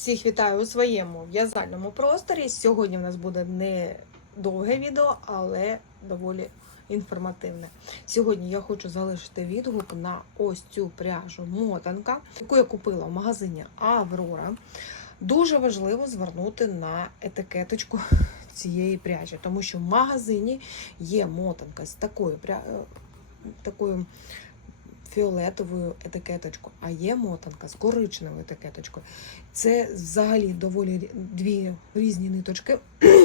Всіх вітаю у своєму в'язальному просторі. Сьогодні в нас буде не довге відео, але доволі інформативне. Сьогодні я хочу залишити відгук на ось цю пряжу мотанка, яку я купила в магазині Аврора. Дуже важливо звернути на етикеточку цієї пряжі, тому що в магазині є мотанка з такою е, такою фіолетовою етикеточкою, а є мотанка з коричневою етикеточкою. Це взагалі доволі дві різні ниточки.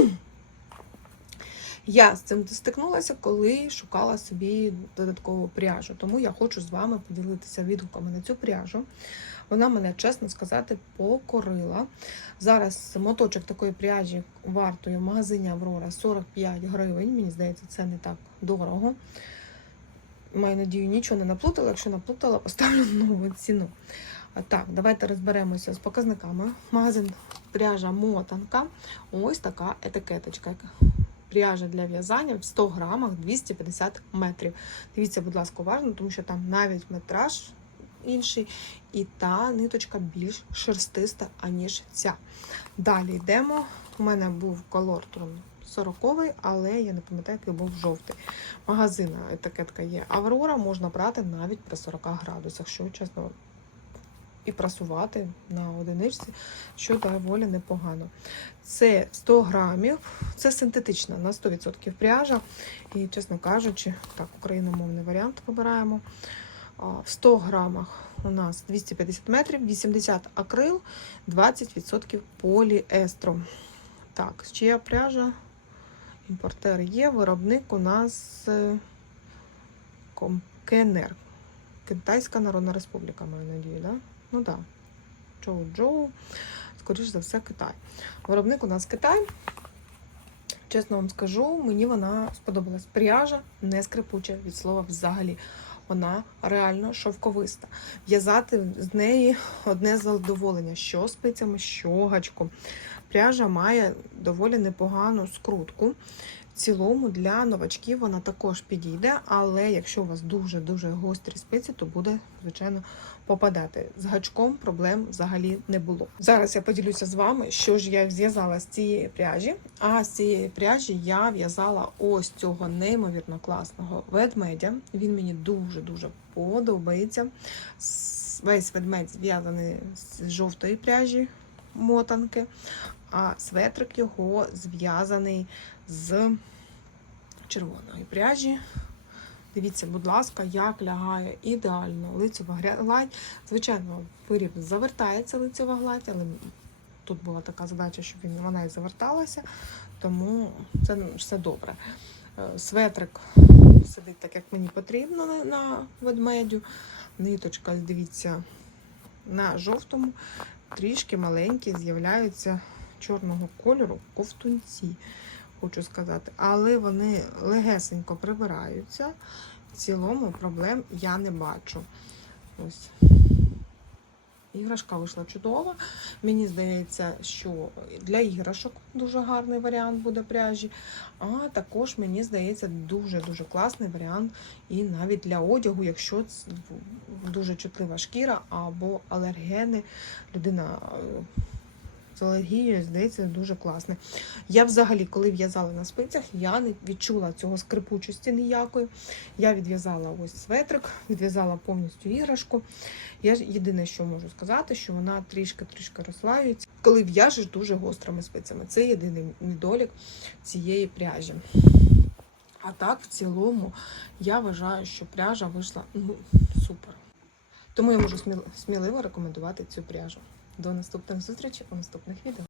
Я з цим стикнулася, коли шукала собі додаткову пряжу. Тому я хочу з вами поділитися відгуками на цю пряжу. Вона мене, чесно сказати, покорила. Зараз моточок такої пряжі вартує в магазині Аврора 45 гривень. Мені здається, це не так дорого. Маю надію, нічого не наплутала. Якщо наплутала, поставлю нову ціну. Так, давайте розберемося з показниками. Магазин пряжа мотанка. Ось така етикеточка. Пряжа для в'язання в 100 грамах 250 метрів. Дивіться, будь ласка, уважно, тому що там навіть метраж інший, і та ниточка більш шерстиста, аніж ця. Далі йдемо. У мене був колор 40 але я не пам'ятаю, який був жовтий. Магазина етикетка є Аврора, можна брати навіть при 40 градусах, що чесно, і прасувати на одиничці, що доволі непогано. Це 100 грамів, це синтетична на 100% пряжа. І, чесно кажучи, так, україномовний варіант вибираємо. В 100 грамах у нас 250 метрів, 80 акрил, 20% поліестру. Так, чия пряжа? Імпортер є, виробник у нас е, КНР. Китайська Народна Республіка, маю надію, да? Ну так. Да. Чоу-Джоу, скоріш за все, Китай. Виробник у нас Китай. Чесно вам скажу, мені вона сподобалась. Пряжа не скрипуча від слова взагалі. Вона реально шовковиста. В'язати з неї одне задоволення, що спицями, що гачком. Пряжа має доволі непогану скрутку. В цілому для новачків вона також підійде, але якщо у вас дуже-дуже гострі спиці, то буде, звичайно, попадати. З гачком проблем взагалі не було. Зараз я поділюся з вами, що ж я зв'язала з цієї пряжі. А з цієї пряжі я в'язала ось цього неймовірно класного ведмедя. Він мені дуже-дуже подобається. Весь ведмедь зв'язаний з жовтої пряжі мотанки, а светрик його зв'язаний з червоної пряжі. Дивіться, будь ласка, як лягає ідеально лицьова гладь. Звичайно, виріб завертається лицьова гладь, але тут була така задача, щоб вона і заверталася, тому це все добре. Е, Светрик сидить так, як мені потрібно на, ведмедю. Ниточка, дивіться, на жовтому, трішки маленькі з'являються чорного кольору ковтунці хочу сказати. Але вони легесенько прибираються. В цілому проблем я не бачу. Ось. Іграшка вийшла чудова. Мені здається, що для іграшок дуже гарний варіант буде пряжі. А також мені здається дуже-дуже класний варіант і навіть для одягу, якщо дуже чутлива шкіра або алергени, людина е, з алергією, здається, дуже класний. Я взагалі, коли в'язала на спицях, я не відчула цього скрипучості ніякої. Я відв'язала ось светрик, відв'язала повністю іграшку. Я ж єдине, що можу сказати, що вона трішки-трішки розслаюється, коли в'яжеш дуже гострими спицями. Це єдиний недолік цієї пряжі. А так, в цілому, я вважаю, що пряжа вийшла ну, супер. Тому я можу сміливо рекомендувати цю пряжу. До наступних зустрічей у наступних відео.